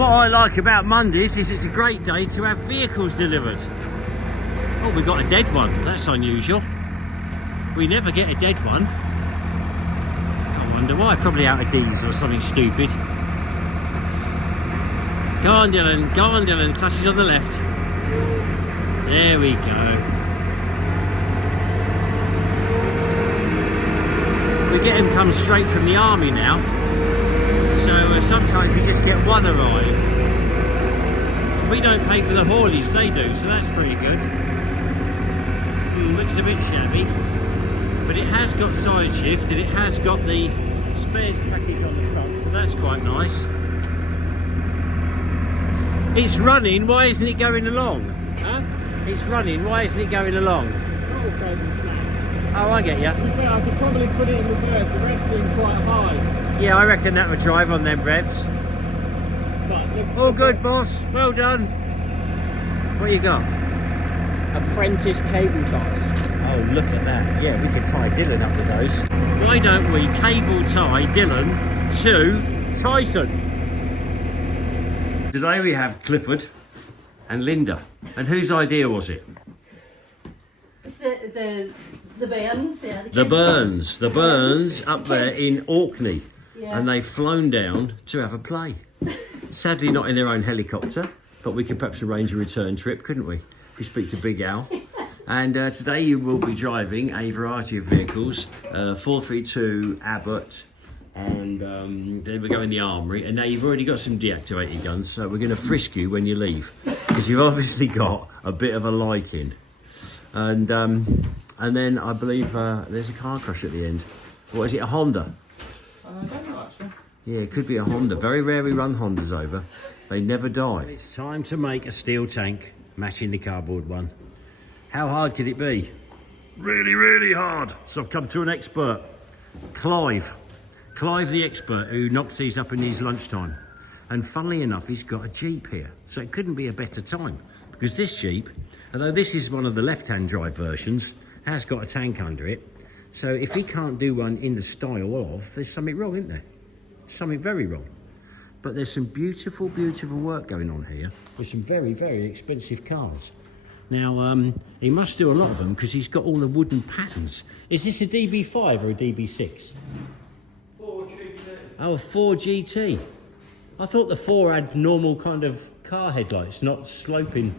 What I like about Mondays is it's a great day to have vehicles delivered. Oh, we got a dead one. That's unusual. We never get a dead one. I wonder why. Probably out of diesel or something stupid. Go on, Dylan. Go on, Dylan. Clutches on the left. There we go. We get him come straight from the army now. So sometimes we just get one arrive. We don't pay for the haulage, they do, so that's pretty good. Looks a bit shabby, but it has got side shift and it has got the spares package on the front, so that's quite nice. It's running, why isn't it going along? Huh? It's running, why isn't it going along? Throttle cable snapped. Oh, I get you. To be fair, I could probably put it in reverse, the revs seem quite high. Yeah, I reckon that would drive on them revs. But All good, boss. Well done. What you got? Apprentice cable ties. Oh, look at that. Yeah, we can tie Dylan up with those. Why don't we cable tie Dylan to Tyson? Today we have Clifford and Linda. And whose idea was it? It's the Burns, yeah. The Burns up there in Orkney. Yeah. And they've flown down to have a play. Sadly not in their own helicopter, but we could perhaps arrange a return trip, couldn't we? If we speak to Big Al. And today you will be driving a variety of vehicles, 432 Abbott, and then we go in the armoury. And now you've already got some deactivated guns, so we're going to frisk you when you leave, because you've obviously got a bit of a liking. And then I believe there's a car crash at the end. What is it, a Honda? I don't know actually. Yeah, it could be a Honda. Very rare we run Hondas over. They never die. It's time to make a steel tank, matching the cardboard one. How hard could it be? Really, really hard. So I've come to an expert, Clive. Clive the expert, who knocks these up in his lunchtime. And funnily enough, he's got a Jeep here. So it couldn't be a better time. Because this Jeep, although this is one of the left-hand drive versions, has got a tank under it. So if he can't do one in the style of, there's something wrong, isn't there? Something very wrong. But there's some beautiful, beautiful work going on here with some very, very expensive cars. Now, he must do a lot of them because he's got all the wooden patterns. Is this a DB5 or a DB6? 4GT. Oh, a 4GT. I thought the 4 had normal kind of car headlights, not sloping.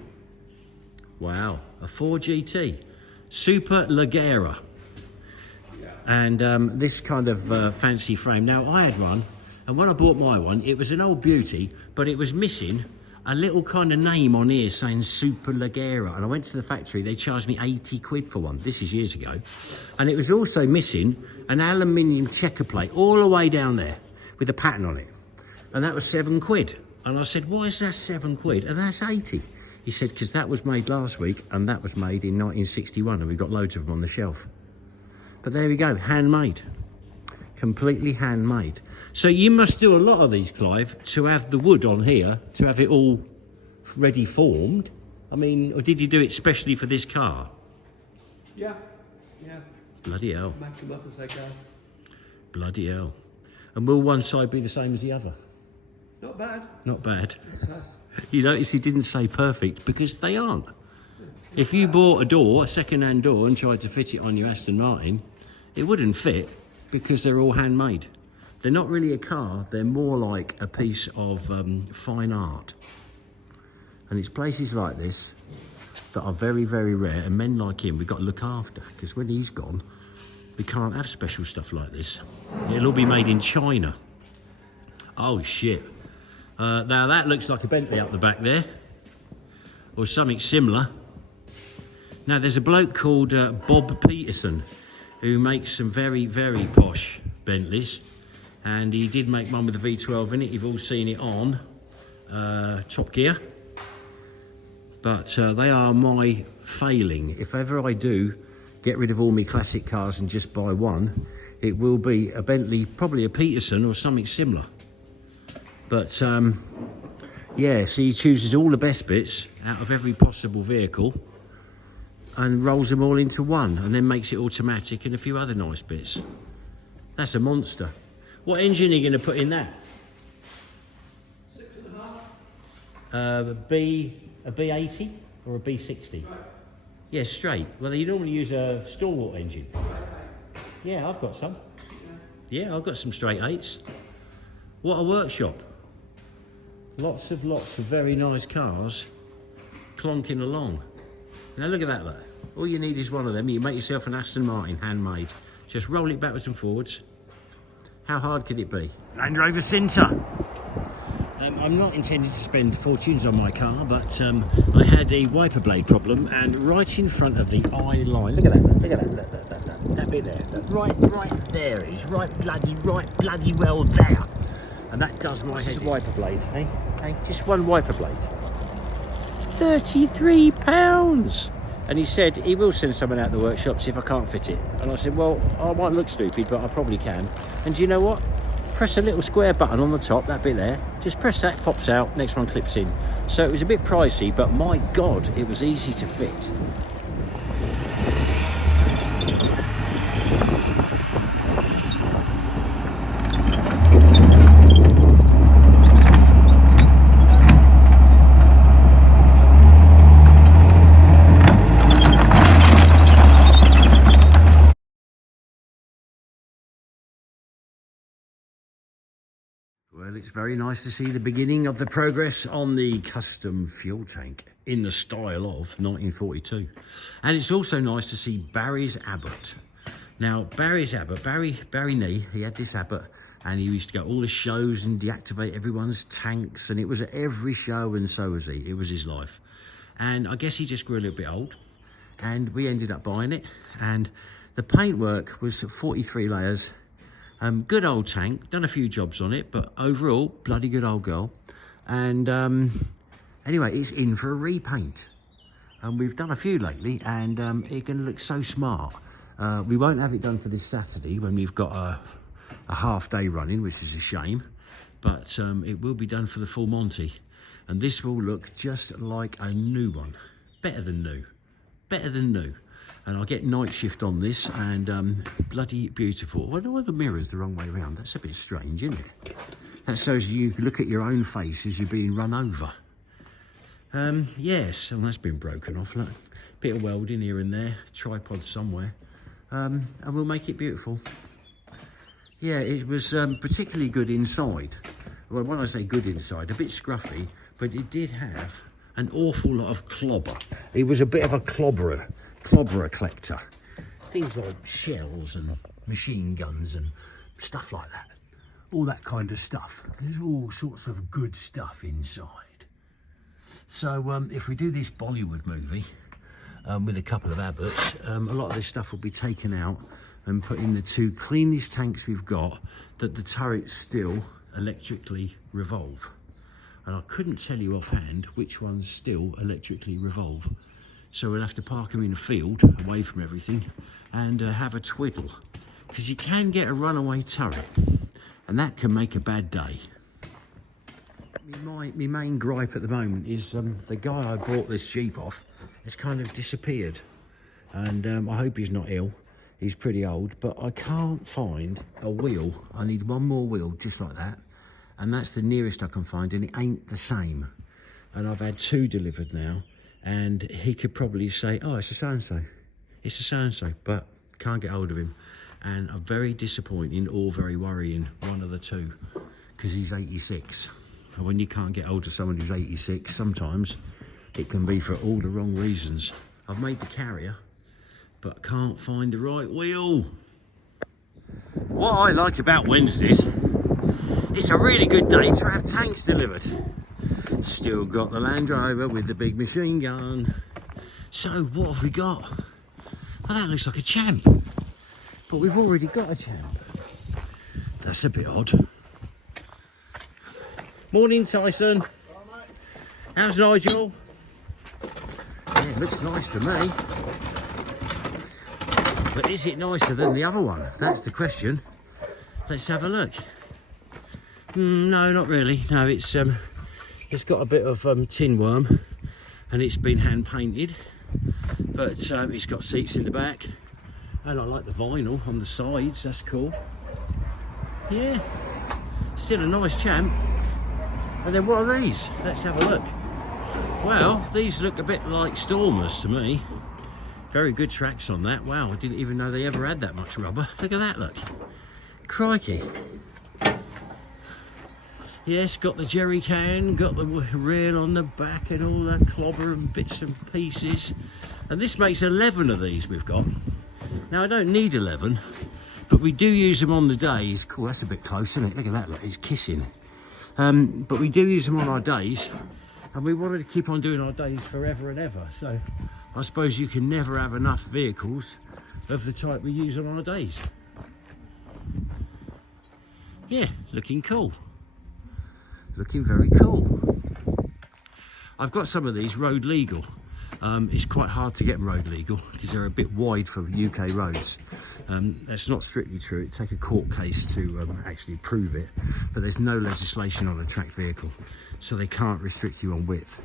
Wow, a 4GT. Super Leggera. And this kind of fancy frame. Now, I had one, and when I bought my one, it was an old beauty, but it was missing a little kind of name on here saying Super Leggera. And I went to the factory, they charged me 80 quid for one. This is years ago. And it was also missing an aluminium checker plate all the way down there with a pattern on it. And that was 7 quid. And I said, why is that 7 quid? And that's 80. He said, because that was made last week, and that was made in 1961, and we've got loads of them on the shelf. But there we go, handmade. Completely handmade. So you must do a lot of these, Clive, to have the wood on here, to have it all ready formed. I mean, or did you do it specially for this car? Yeah. Bloody hell. Make them up as they go. Bloody hell. And will one side be the same as the other? Not bad. Not bad. You notice he didn't say perfect, because they aren't. If you bought a door, a second-hand door, and tried to fit it on your Aston Martin, it wouldn't fit because they're all handmade. They're not really a car, they're more like a piece of fine art. And it's places like this that are very, very rare, and men like him we've got to look after, because when he's gone, we can't have special stuff like this. It'll all be made in China. Oh, shit. Now that looks like a Bentley up the back there, or something similar. Now there's a bloke called Bob Peterson who makes some very, very posh Bentleys, and he did make one with a V12 in it. You've all seen it on Top Gear, but they are my failing. If ever I do get rid of all my classic cars and just buy one, it will be a Bentley, probably a Peterson or something similar. But yeah, so he chooses all the best bits out of every possible vehicle and rolls them all into one, and then makes it automatic and a few other nice bits. That's a monster. What engine are you going to put in that? 6.5. A B80 or a B60? Yeah, straight. Well, you normally use a stalwart engine. Yeah, I've got some. Yeah, I've got some straight 8s. What a workshop. Lots of very nice cars clonking along. Now look at that, look. All you need is one of them. You make yourself an Aston Martin, handmade. Just roll it backwards and forwards. How hard could it be? Land Rover Cinta. I'm not intending to spend fortunes on my car, but I had a wiper blade problem, and right in front of the eye line, look at that, look at that, that bit there, right there it is, right bloody well there, and that does my head. Just a wiper blade, eh? Just one wiper blade. £33, and he said he will send someone out the workshops if I can't fit it, and I said, well, I might look stupid, but I probably can. And do you know what? Press a little square button on the top, that bit there, just press that, pops out, next one clips in. So it was a bit pricey, but my God, it was easy to fit. Well, it's very nice to see the beginning of the progress on the custom fuel tank in the style of 1942. And it's also nice to see Barry's Abbott. Now, Barry's Abbott, Barry Nee, he had this Abbott, and he used to go to all the shows and deactivate everyone's tanks, and it was at every show, and so was he. It was his life. And I guess he just grew a little bit old, and we ended up buying it. And the paintwork was 43 layers. Good old tank, done a few jobs on it, but overall, bloody good old girl. And anyway, it's in for a repaint. And we've done a few lately, and it's going to look so smart. We won't have it done for this Saturday when we've got a half day running, which is a shame. But it will be done for the full Monty. And this will look just like a new one. Better than new. Better than new. And I'll get night shift on this, and bloody beautiful. Why are the mirrors the wrong way around? That's a bit strange, isn't it? That shows you look at your own face as you're being run over. Yes, and that's been broken off. Look, bit of welding here and there, tripod somewhere, and we'll make it beautiful. Yeah, it was particularly good inside. Well, when I say good inside, a bit scruffy, but it did have an awful lot of clobber. It was a bit of a clobberer collector. Things like shells and machine guns and stuff like that. All that kind of stuff. There's all sorts of good stuff inside. So if we do this Bollywood movie with a couple of Abbotts, a lot of this stuff will be taken out and put in the 2 cleanest tanks we've got, that the turrets still electrically revolve. And I couldn't tell you offhand which ones still electrically revolve. So we'll have to park them in a field away from everything and have a twiddle, because you can get a runaway turret, and that can make a bad day. My main gripe at the moment is the guy I bought this Jeep off has kind of disappeared, and I hope he's not ill. He's pretty old, but I can't find a wheel. I need one more wheel just like that, and that's the nearest I can find, and it ain't the same. And I've had 2 delivered now. And he could probably say, oh, it's a so-and-so. It's a so-and-so, but can't get hold of him. And I'm very disappointing or very worrying, one of the 2, because he's 86. And when you can't get hold of someone who's 86, sometimes it can be for all the wrong reasons. I've made the carrier, but can't find the right wheel. What I like about Wednesdays, it's a really good day to have tanks delivered. Still got the Land Rover with the big machine gun. So what have we got? Well, that looks like a champ, but we've already got a champ. That's a bit odd. Morning, Tyson. How's Nigel? Yeah, it looks nice to me. But is it nicer than the other one? That's the question. Let's have a look. No, not really. No, it's got a bit of tin worm, and it's been hand painted, but it's got seats in the back, and I like the vinyl on the sides. That's cool. Yeah, still a nice champ. And then what are these? Let's have a look. Well, these look a bit like Stormers to me. Very good tracks on that. Wow, I didn't even know they ever had that much rubber. Look at that, look. Crikey. Yes, got the jerry can, got the rail on the back and all that clobber and bits and pieces. And this makes 11 of these we've got. Now, I don't need 11, but we do use them on the days. Cool, that's a bit close, isn't it? Look at that, look, he's kissing. But we do use them on our days, and we wanted to keep on doing our days forever and ever. So I suppose you can never have enough vehicles of the type we use on our days. Yeah, looking cool. Looking very cool. I've got some of these road legal. It's quite hard to get them road legal because they're a bit wide for UK roads. That's not strictly true. It'd take a court case to actually prove it, but there's no legislation on a tracked vehicle, so they can't restrict you on width.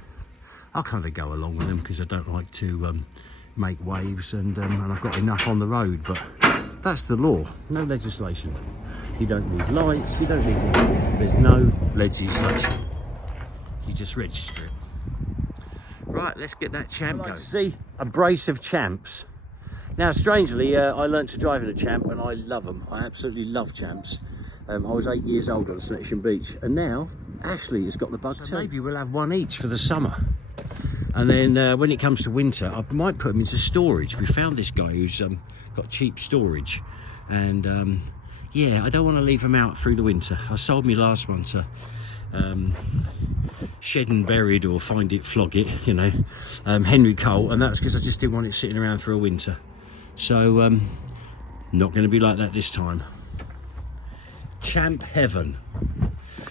I'll kind of go along with them because I don't like to make waves, and I've got enough on the road, but that's the law. No legislation. You don't need lights, you don't need anything. There's no legislation. You just register it. Right, let's get that champ going. See, a brace of champs. Now, strangely, I learnt to drive in a champ and I love them. I absolutely love champs. I was 8 years old on Selection Beach, and now Ashley has got the bug too. Maybe we'll have one each for the summer. And then when it comes to winter, I might put them into storage. We found this guy who's got cheap storage, and yeah, I don't want to leave them out through the winter. I sold me last one to shed and buried, or find it, flog it, you know, Henry Cole, and that's because I just didn't want it sitting around for a winter. So not going to be like that this time. Champ heaven.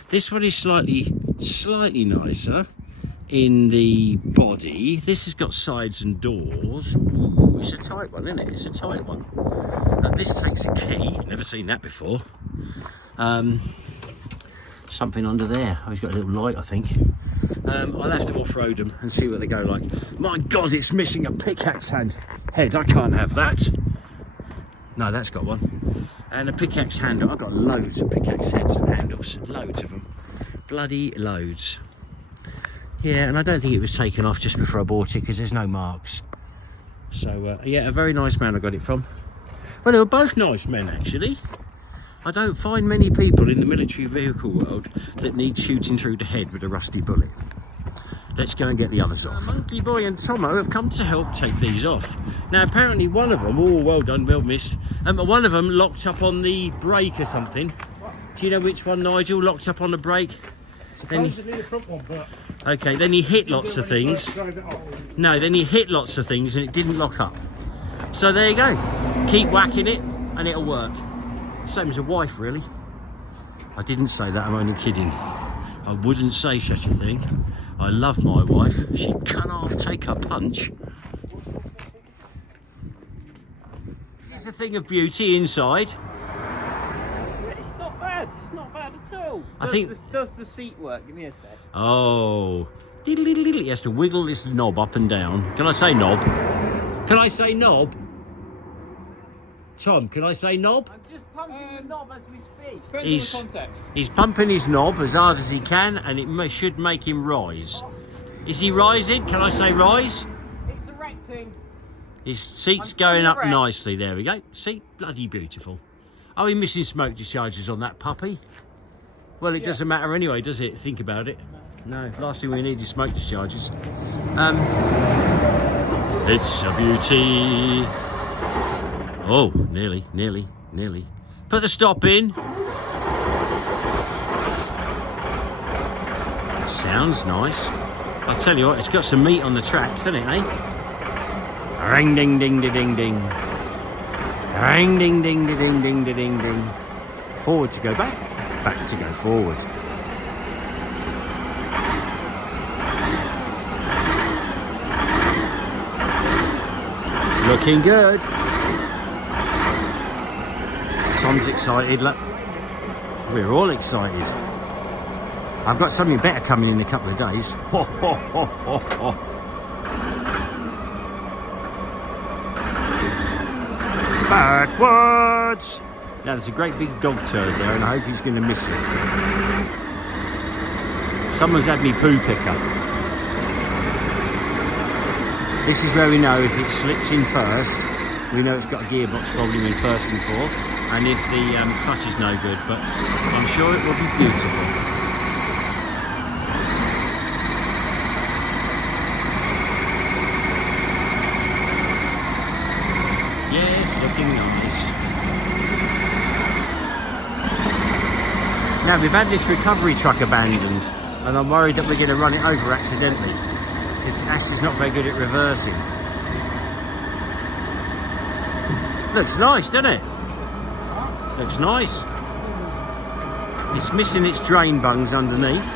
This one is slightly nicer in the body. This has got sides and doors. Ooh, it's a tight one, isn't it? It's a tight one. And this takes a key. Never seen that before. Something under there. Oh, he's got a little light, I think. I'll have to off-road them and see what they go like. My God, it's missing a pickaxe head. I can't have that. No, that's got one. And a pickaxe handle. I've got loads of pickaxe heads and handles. Loads of them. Bloody loads. Yeah, and I don't think it was taken off just before I bought it because there's no marks. So, yeah, a very nice man I got it from. Well, they were both nice men, actually. I don't find many people in the military vehicle world that need shooting through the head with a rusty bullet. Let's go and get the others off. Monkey Boy and Tomo have come to help take these off. Now, apparently one of them, oh, well done, well missed. One of them locked up on the brake or something. Do you know which one, Nigel? Locked up on the brake. Supposedly the front one, but... Okay, then he hit lots of things. No, then he hit lots of things and it didn't lock up. So there you go. Keep whacking it and it'll work. Same as a wife, really. I didn't say that, I'm only kidding. I wouldn't say such a thing. I love my wife. She can't take a punch. She's a thing of beauty inside. It's not bad. It's not bad at all. Does the seat work? Give me a sec. Oh. He has to wiggle this knob up and down. Can I say knob? Can I say knob? Tom, can I say knob? I'm just pumping the knob as we speak. Depends on the context. He's pumping his knob as hard as he can, and it should make him rise. Is he rising? Can I say rise? It's erecting. His seat's going up nicely. There we go. See? Bloody beautiful. Are we missing smoke discharges on that puppy? Well, it doesn't matter anyway, does it? Think about it. No, last thing we need is smoke discharges. It's a beauty. Oh, nearly. Put the stop in. Sounds nice. I'll tell you what, it's got some meat on the tracks, hasn't it, eh? Ring ding ding ding ding ding. Ring ding ding ding ding ding ding ding. Forward to go back, back to go forward. Looking good. Tom's excited, look. We're all excited. I've got something better coming in a couple of days. Backwards! Now there's a great big dog turd there and I hope he's going to miss it. Someone's had me poo pickup. This is where we know if it slips in first, we know it's got a gearbox problem in first and fourth, and if the clutch is no good, but I'm sure it will be beautiful. Yes, looking nice. Now, we've had this recovery truck abandoned, and I'm worried that we're going to run it over accidentally, because Ashley's not very good at reversing. Looks nice, doesn't it? Looks nice. It's missing its drain bungs underneath.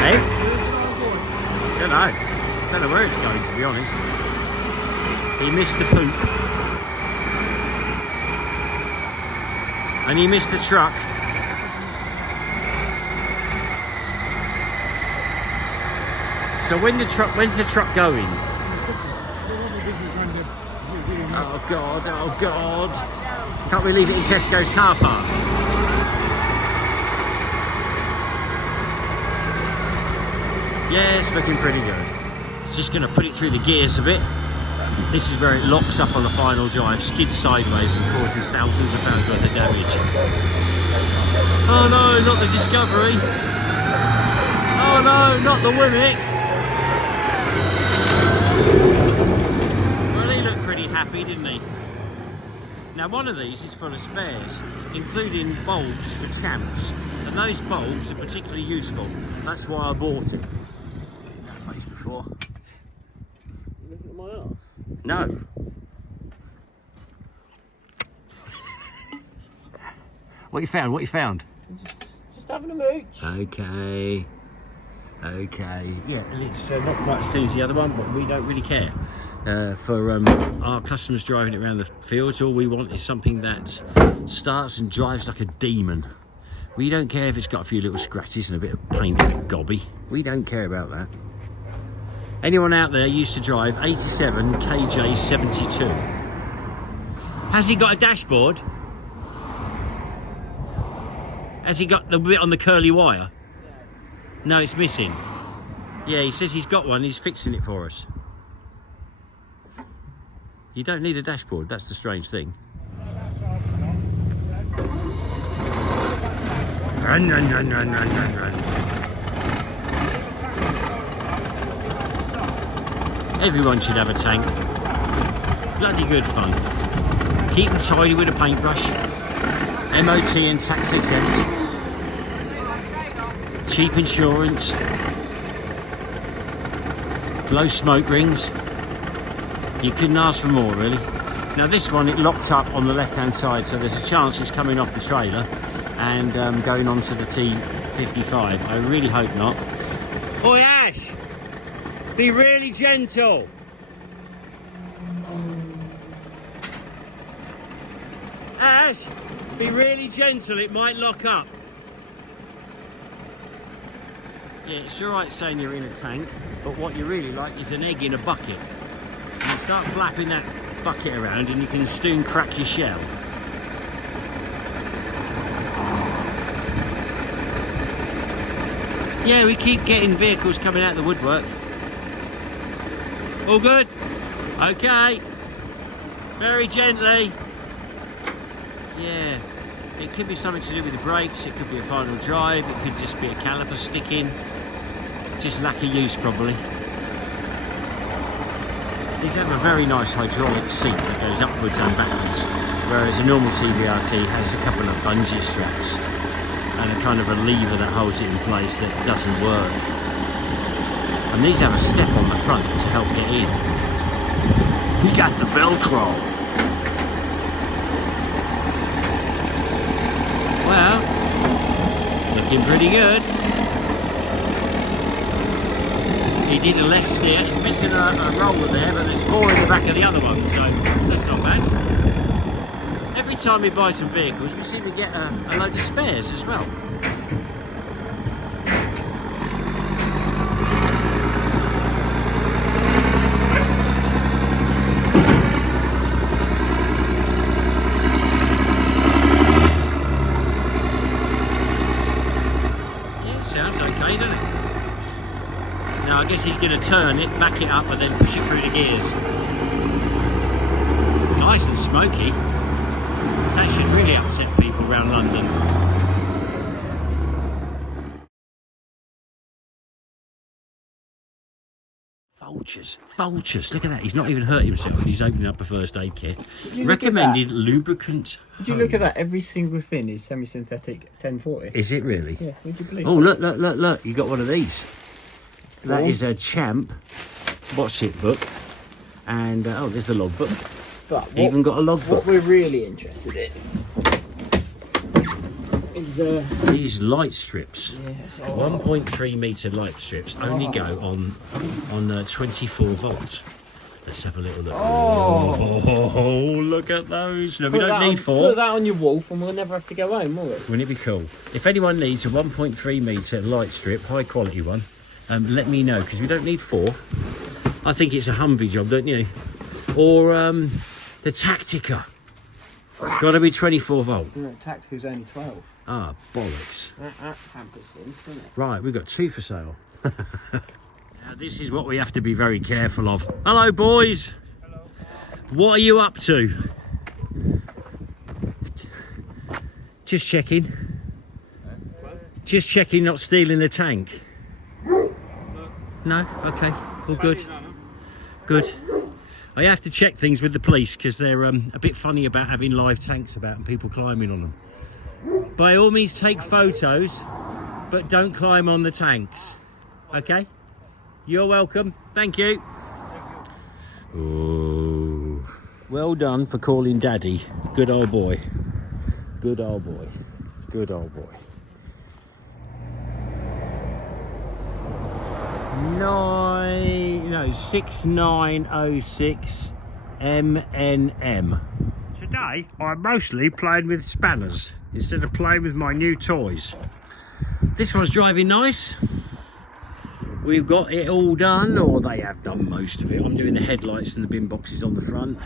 Hey? Don't know where it's going, to be honest. He missed the poop. And he missed the truck. So when's the truck going? Oh God, oh God. Can't we leave it in Tesco's car park? Yeah, it's looking pretty good. It's just going to put it through the gears a bit. This is where it locks up on the final drive, skids sideways and causes thousands of pounds worth of damage. Oh no, not the Discovery. Oh no, not the Wimmick. Well, he looked pretty happy, didn't he? Now, one of these is full of spares, including bulbs for champs, and those bulbs are particularly useful. That's why I bought it. That place before. You looking at my arse? No. What you found? What you found? Just having a mooch. Okay. Okay. Yeah, and it's not quite as clean as the other one, but we don't really care. For our customers driving it around the fields, all we want is something that starts and drives like a demon. We don't care if it's got a few little scratches and a bit of paint and a gobby. We don't care about that. Anyone out there used to drive 87 KJ 72? Has he got a dashboard? Has he got the bit on the curly wire? No, it's missing. Yeah, he says he's got one. He's fixing it for us. You don't need a dashboard. That's the strange thing. Run, run, run, run, run, run, run. Everyone should have a tank. Bloody good fun. Keep them tidy with a paintbrush. MOT and tax exempt. Cheap insurance. Low smoke rings. You couldn't ask for more, really. Now this one, it locked up on the left-hand side, so there's a chance it's coming off the trailer and going onto the T55. I really hope not. Oi, Ash! Be really gentle! Ash! Be really gentle, it might lock up. Yeah, it's alright saying you're in a tank, but what you really like is an egg in a bucket. You start flapping that bucket around and you can soon crack your shell. Yeah, we keep getting vehicles coming out of the woodwork. All good? Okay. Very gently. Yeah. It could be something to do with the brakes, it could be a final drive, it could just be a caliper sticking. Just lack of use, probably. These have a very nice hydraulic seat that goes upwards and backwards, whereas a normal CVRT has a couple of bungee straps and a kind of a lever that holds it in place that doesn't work. And these have a step on the front to help get in. You got the Velcro. Well, looking pretty good. He did a left steer. It's missing a roller there, but there's 4 in the back of the other one, so that's not bad. Every time we buy some vehicles, we seem to get a load of spares as well. I guess he's going to turn it, back it up, and then push it through the gears. Nice and smoky. That should really upset people around London. Vultures, look at that. He's not even hurt himself. He's opening up a first aid kit. Recommended lubricant. Did you look at that? Every single thing is semi-synthetic 1040. Is it really? Yeah, would you believe? Oh, look. You got one of these. That is a Champ What's It book. And, oh, there's the logbook. But even got a logbook. What we're really interested in is these light strips. Yes, 1.3 metre light strips only go on 24 volts. Let's have a little look. Oh, look at those. No, we don't need 4. Put that on your wall and we'll never have to go home, will it? Wouldn't it be cool? If anyone needs a 1.3 metre light strip, high quality one, let me know, because we don't need 4. I think it's a Humvee job, don't you? Or the Tactica. Got to be 24 volt. No, Tactica's only 12. Ah, bollocks. That hampers things, doesn't it? Right, we've got 2 for sale. Now, this is what we have to be very careful of. Hello, boys. Hello. What are you up to? Just checking. Just checking, not stealing the tank. No? Okay. All good. Good. I have to check things with the police because they're a bit funny about having live tanks about and people climbing on them. By all means, take photos, but don't climb on the tanks. Okay? You're welcome. Thank you. Oh, well done for calling Daddy. Good old boy. Good old boy. Good old boy. 6906 MNM. Today, I'm mostly playing with spanners instead of playing with my new toys. This one's driving nice. We've got it all done, or they have done most of it. I'm doing the headlights and the bin boxes on the front,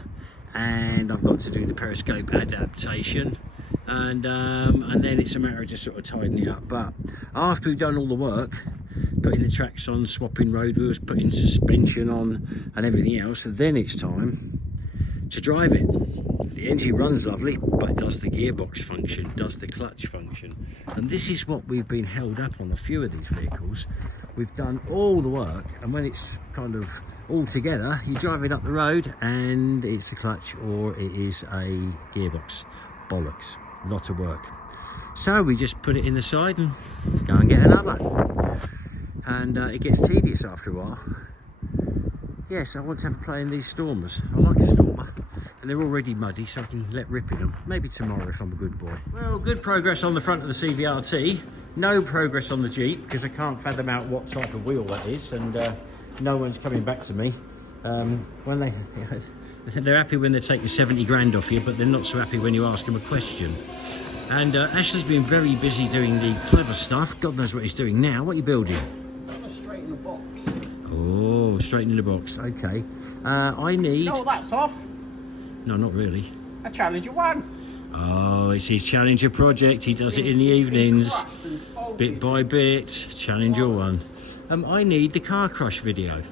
and I've got to do the periscope adaptation, and then it's a matter of just sort of tidying it up. But after we've done all the work, putting the tracks on, swapping road wheels, putting suspension on and everything else, and then it's time to drive it. The engine runs lovely, but does the gearbox function, does the clutch function. And this is what we've been held up on a few of these vehicles. We've done all the work, and when it's kind of all together, you're driving up the road and it's a clutch or it is a gearbox. Bollocks. Lot of work. So we just put it in the side and go and get another. And it gets tedious after a while. Yes, I want to have a play in these Stormers. I like a Stormer, and they're already muddy, so I can let rip in them. Maybe tomorrow if I'm a good boy. Well, good progress on the front of the CVRT. No progress on the Jeep, because I can't fathom out what type of wheel that is, and no one's coming back to me. When they're happy when they take the 70 grand off you, but they're not so happy when you ask them a question. And Ashley's been very busy doing the clever stuff. God knows what he's doing now. What are you building? Straighten the box. Oh, straightening the box. Okay. I need... No, that's off. No, not really. A Challenger 1. Oh, it's his Challenger project. He does it in the evenings. Bit by bit. Challenger 1. I need the car crush video.